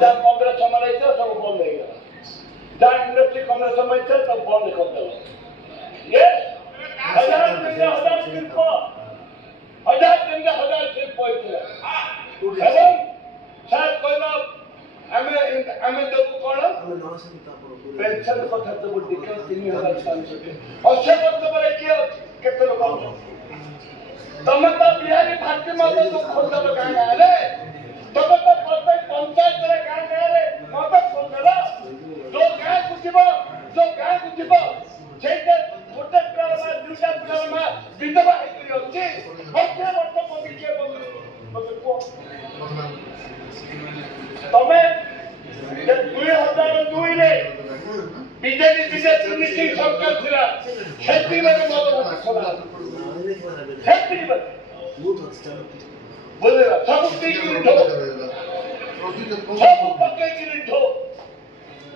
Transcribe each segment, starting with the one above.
जहाँ कांग्रेस समय सब बंद हो गया, जहाँ इंडस्ट्री कांग्रेस समय सब बंद कर दिया। ये हजार दिन शिल्प होता है। शायद कहला आमे देबु कोन पेंशन कथा तो बुद्धि के 3500 और से वर्ष पर के केते लोग तमे तो बिहारी भारती माता तो खोल दो गाय रे तमे तो प्रत्येक पंचायत रे गाय रे मत खोल दो जो गाय कुजिबो जेते छोटे प्रणमा दुटा प्रणमा विधवा हेकरी होची हत्या वर्ष पति के बोल को तमे जे 2002 रे बीजेपी मिटिंग सरकार थिला खेती में मत खोला खेती में बोले सब की उठो सब पक्के की उठो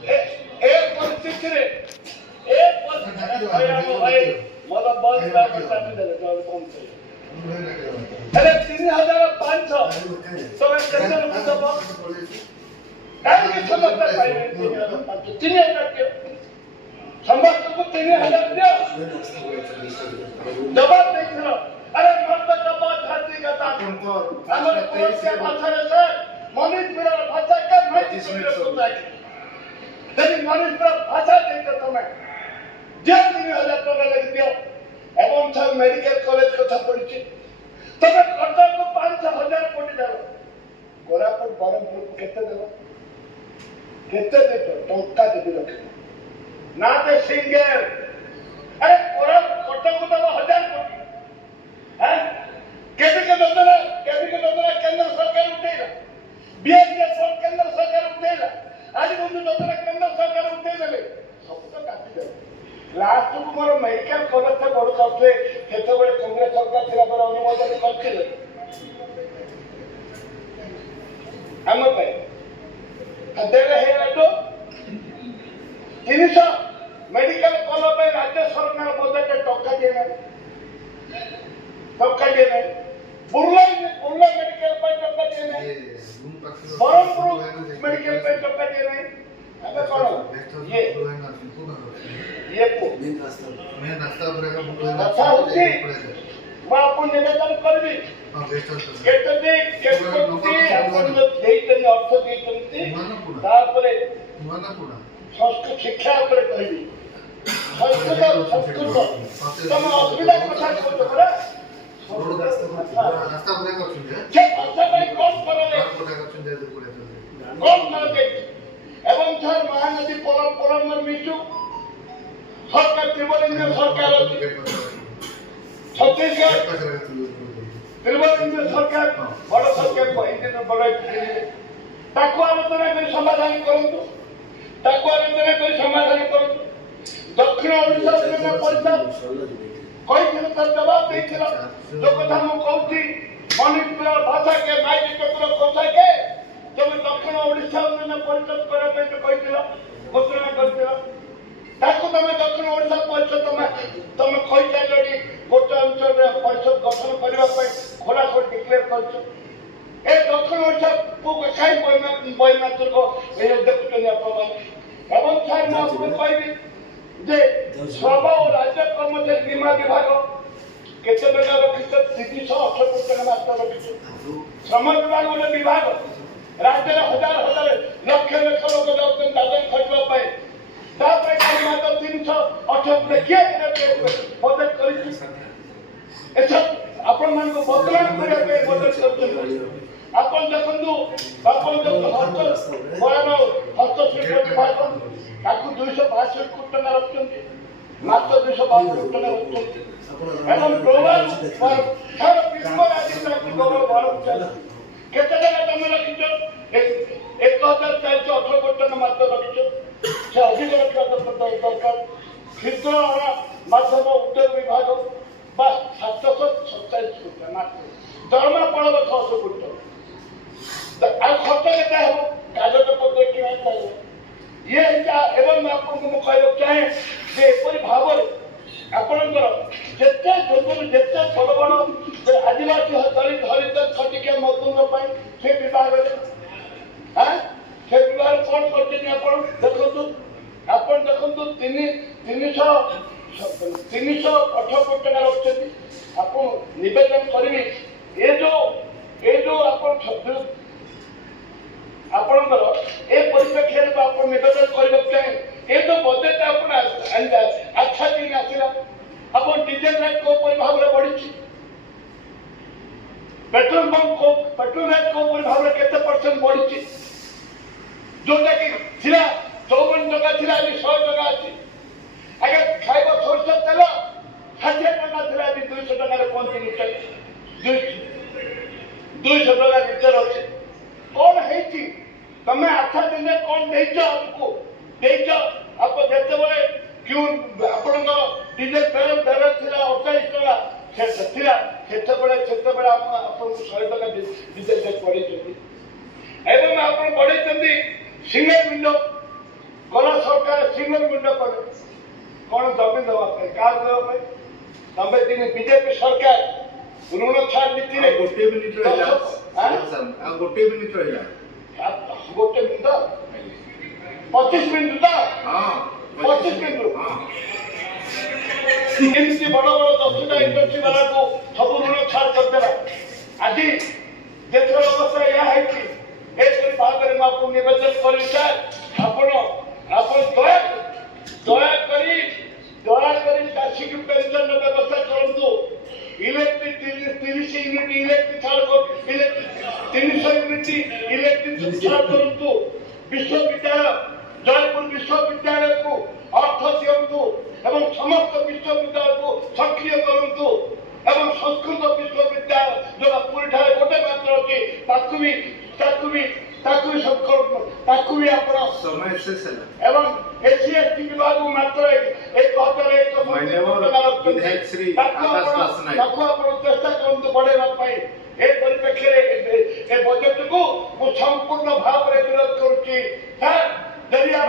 एक परिस्थिति रे एक परिस्थिति भाई मला बंद ना करता दे कौन से अरे 3500 तो मैं कैसे बताऊं काहे के समझता पाए 3000 के समस्त को 3000 दिया जवाब देखो अरे मत जवाब छाती का ता हमर कोर्ट के भाषा रे सर मनीष मेरा भाषा का माहिती सुन रहा लेकिन मनीष मेरा भाषा देखो तो मैं जे 3000 टका लग दियो एवं सब मेडिकल कॉलेज कथा पढ़ी तबे खर्च को 5000 कोटी देलो कोरापुट बरमपुर केते देलो केते देतो टंका देबी रखे ना दे सिंगल अरे कोराप कोटा को दबा 1000 कोटी हैं केबी के दोदरा केंद्र सरकार उठेला बीएसएफ केंद्र सरकार उठेला आज बंधु दोदरा केंद्र सरकार उठेले सब तो काटी दे लास्ट को मोर मेडिकल कॉलेज से बड़ करते केते बड़े कांग्रेस सरकार थिला पर अनुमोदन करथिले हम पे देले हे तो 300 मेडिकल कॉलेज पे राज्य सरकार बजट टका देना बुर्ला मेडिकल पे टका देना बरमपुर मेडिकल पे टका देना अबे करो ये को मैं नाश्ता करेगा अच्छा होती मैं अपन निवेदन करबी केते अपन देइतनी अर्थ देइतनी तापरे संस्कृत शिक्षा ऊपर कहबी संस्कृत तम असुविधा कथा कहतो परा रास्ता पूरा करछुंजे जे भाषा भाई कम करले कम न दे एवं सर महानदी परम मिचु सरकार त्रिभुवन सरकार छत्तीसगढ़ त्रिभुवन सरकार बड़ सरकार को बड़ ताको आलोचना कर समाधान करंतु दक्षिण ओडिशा में परिषद कई तर जवाब देथिला जो कथा मु कहूची मणिपुर भाषा के माइक चक्र कोसा के तुम दक्षिण ओडिशा में परिषद करा पे कहिथिला घोषणा करथिला ताको तमे दक्षिण ओडिशा परिषद तमे कहि जालडी गोटे अंचल रे परिषद गठन करबा पई खोला खोल डिक्लेयर करछ ए दक्षिण ओडिशा को काई बयमातुर को ए देखुतनी अपन एवं छाई ना आपको कहबी जे सभा और राज्य कर्मचारी बीमा विभाग केते बेला रखित 368 कोटी टका मात्र रखित श्रम विभाग वाले विभाग राज्य रे हजार लक्ष लोग जाउतन दादन खटवा पाए ता पे मात्र 368 के बजट करी ऐसा अपन मन को बदलाव करे पे बजट करते अपन देखंदु अपन हस्त बयान हस्तशिल्प विभाग ताकू 262 कोटी टका रखछन्ती मात्र 262 कोटी टका रखछन्ती एवं ग्लोबल पर हर विश्व राज्य में ग्लोबल भारत चला केते टका तमे रखिछो 1418 कोटी टका मात्र रखिछो से अधिक रखा दरकार क्षुद्र मध्यम उद्योग विभाग बा 727 कोटी मात्र दरमा पड़ब 600 कोटी आ खर्च केते हो कागज पत्र कि नहीं ये एवं मैं आपको मैं कहना चाहे जे एपरी भाव आपणकर जेते जोगुन जेते बड़ आदिवासी दलित हरित खटिके मजदूर से विभाग हाँ से ଆପଣ ଦେଖନ୍ତୁ ତିନିଶହ 18 କୋଟି ଟଙ୍କା ରଖୁଛନ୍ତି। ଆପଣ ନିବେଦନ କରିବି ଏ ଯୋଉ ଆପଣଙ୍କର ଏ ପରିପ୍ରେକ୍ଷୀରେ ଆପଣ ନିବେଦନ କରିବାକୁ ଚାହେଁ ଏ ଯୋଉ ବଜେଟ୍ ଆପଣ ଆଚ୍ଛା ଦିନ ଆସିଲା ଆପଣ ଡିଜେଲ ରେଟ୍ କୋଉପରି ଭାବରେ ବଢିଛି, पेट्रोल रेट कोपरी भाव केते परसेंट बढ़ी जोटा कि 54 टका थिला आज 100 टका अछि। आगे खाइबो सरसो तेल 60 टका थिला आज 200 टका रे पहुंची नीचे 200 टका लीटर अछि। कौन हेची तमे अच्छा दिन कौन देइछो आपको आप देते बळे क्यों आपण डीजल पेट्रोल दर थिला 48 टका ସେତେବେଳେ ଆପଣଙ୍କୁ 100 ଟଙ୍କା ଡିଜେଲ ରେଟ୍ ବଢେଇଛନ୍ତି ଏବଂ ଆପଣ ବଢେଇଛନ୍ତି ସିଙ୍ଗଲ ୱିଣ୍ଡୋ ଗଲା ସରକାର ସିଙ୍ଗଲ ୱିଣ୍ଡୋ କଲେ କଣ ଜମି ଦେବା ପାଇଁ କାହାକୁ ଦେବା ପାଇଁ ତମେ ଦିନ ବିଜେପି ସରକାର ଋଣ ଛାଡ଼ ନୀତିରେ ଗୋଟେ ମିନିଟ ରହିଲା 25 ମିନିଟ ତ 25 ମିନିଟ एमती बड़ बड़ 10टा इंडस्ट्री वाला को सब ऋण छाड़ करदेला आज देशर अवस्था यह है कि एपरी भाव में आपको निवेदन करी सर आपण दया करी चाषी की पेंशन व्यवस्था करंतु इलेक्ट्रिक 30 यूनिट इलेक्ट्रिक छाड़ कर 300 यूनिट इलेक्ट्रिक छाड़ करंतु विश्वविद्यालय जयपुर विश्वविद्यालय को अर्थ दियंतु एवं समस्त विश्वविद्यालय को सक्रिय करंतु एवं संस्कृत विश्वविद्यालय जो पूरी ठारे गोटे मात्र अछि ताकु भी आपण समय शेष है एवं एससी विभाग मात्र 1001 विधायक श्री आकाश दास नायक ताकु आपण चेष्टा करंतु बढ़ेवा पाई ए परिप्रेक्षी ए बजट को संपूर्ण भाव रे विरोध करूची सर यदि आप